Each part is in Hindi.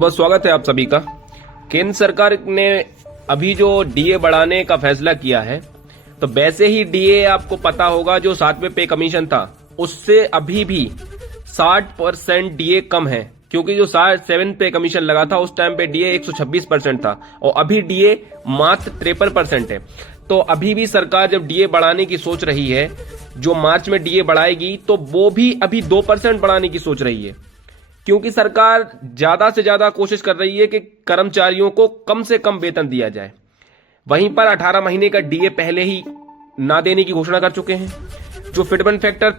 बहुत स्वागत है आप सभी का। केंद्र सरकार ने अभी जो डीए बढ़ाने का फैसला किया है, तो वैसे ही डीए आपको पता होगा जो 7वें पे कमीशन था उससे अभी भी 60% डीए कम है, क्योंकि जो 7 पे कमीशन लगा था उस टाइम पे डीए 126% था और अभी डीए मात्र 53% है। तो अभी भी सरकार जब डीए बढ़ाने की सोच रही है, जो मार्च में डीए बढ़ाएगी, तो वो भी अभी 2% बढ़ाने की सोच रही है, क्योंकि सरकार ज्यादा से ज्यादा कोशिश कर रही है कि कर्मचारियों को कम से कम वेतन दिया जाए। वहीं पर 18 महीने का डीए पहले ही ना देने की घोषणा कर चुके हैं। जो फिटमेंट फैक्टर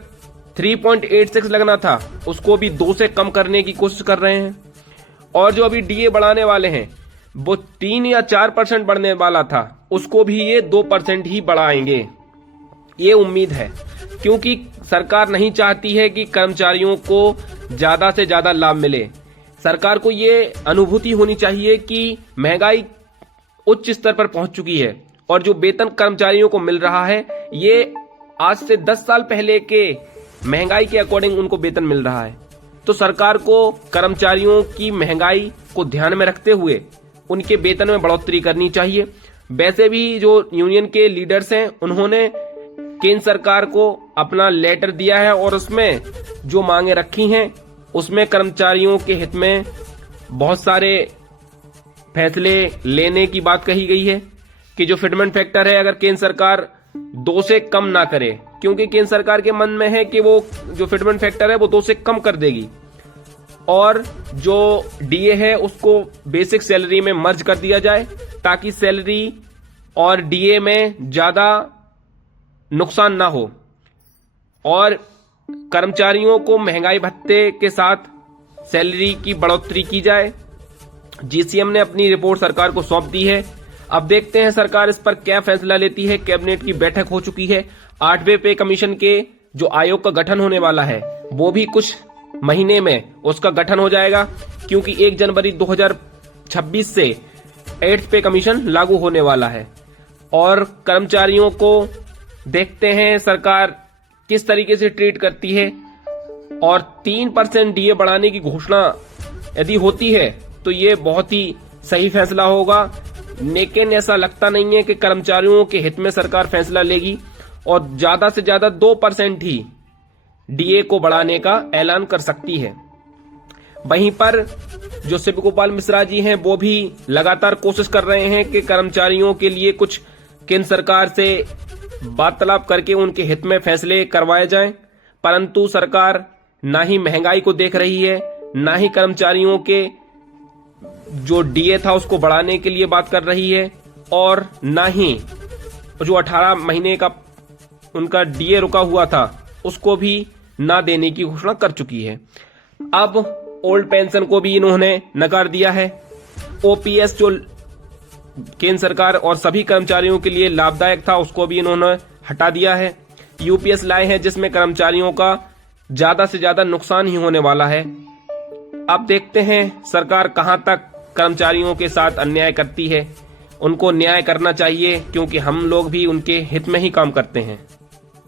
3.86 लगना था उसको भी 2 से कम करने की कोशिश कर रहे हैं, और जो अभी डीए बढ़ाने वाले हैं वो 3 या 4% बढ़ने वाला था, उसको भी ये 2% ही बढ़ाएंगे। ये उम्मीद है, क्योंकि सरकार नहीं चाहती है कि कर्मचारियों को ज्यादा से ज्यादा लाभ मिले। सरकार को ये अनुभूति होनी चाहिए कि महंगाई उच्च स्तर पर पहुंच चुकी है और जो वेतन कर्मचारियों को मिल रहा है ये आज से 10 साल पहले के महंगाई के अकॉर्डिंग उनको वेतन मिल रहा है। तो सरकार को कर्मचारियों की महंगाई को ध्यान में रखते हुए उनके वेतन में बढ़ोतरी करनी चाहिए। वैसे भी जो यूनियन के लीडर्स हैं उन्होंने केंद्र सरकार को अपना लेटर दिया है और उसमें जो मांगे रखी हैं उसमें कर्मचारियों के हित में बहुत सारे फैसले लेने की बात कही गई है कि जो फिटमेंट फैक्टर है अगर केंद्र सरकार 2 से कम ना करे, क्योंकि केंद्र सरकार के मन में है कि वो जो फिटमेंट फैक्टर है वो 2 से कम कर देगी, और जो डीए है उसको बेसिक सैलरी में मर्ज कर दिया जाए ताकि सैलरी और डीए में ज्यादा नुकसान ना हो, और कर्मचारियों को महंगाई भत्ते के साथ सैलरी की बढ़ोतरी की जाए। जीसीएम ने अपनी रिपोर्ट सरकार को सौंप दी है। अब देखते हैं सरकार इस पर क्या फैसला लेती है। कैबिनेट की बैठक हो चुकी है। 8वें पे कमीशन के जो आयोग का गठन होने वाला है वो भी कुछ महीने में उसका गठन हो जाएगा, क्योंकि 1 जनवरी 2026 से 8th पे कमीशन लागू होने वाला है। और कर्मचारियों को देखते हैं सरकार किस तरीके से ट्रीट करती है, और 3% डीए बढ़ाने की घोषणा यदि होती है तो ये बहुत ही सही फैसला होगा। लेकिन ऐसा लगता नहीं है कि कर्मचारियों के हित में सरकार फैसला लेगी और ज्यादा से ज्यादा 2% ही डीए को बढ़ाने का ऐलान कर सकती है। वहीं पर जो शिव गोपाल मिश्रा जी हैं वो भी लगातार कोशिश कर रहे हैं कि कर्मचारियों के लिए कुछ केंद्र सरकार से वार्तालाप करके उनके हित में फैसले करवाए जाएं, परंतु सरकार ना ही महंगाई को देख रही है, ना ही कर्मचारियों के जो डीए था उसको बढ़ाने के लिए बात कर रही है, और ना ही जो 18 महीने का उनका डीए रुका हुआ था उसको भी ना देने की घोषणा कर चुकी है। अब ओल्ड पेंशन को भी इन्होंने नकार दिया है। ओपीएस जो केंद्र सरकार और सभी कर्मचारियों के लिए लाभदायक था उसको भी इन्होंने हटा दिया है। यूपीएस लाए हैं जिसमें कर्मचारियों का ज्यादा से ज्यादा नुकसान ही होने वाला है। अब देखते हैं सरकार कहां तक कर्मचारियों के साथ अन्याय करती है। उनको न्याय करना चाहिए, क्योंकि हम लोग भी उनके हित में ही काम करते हैं।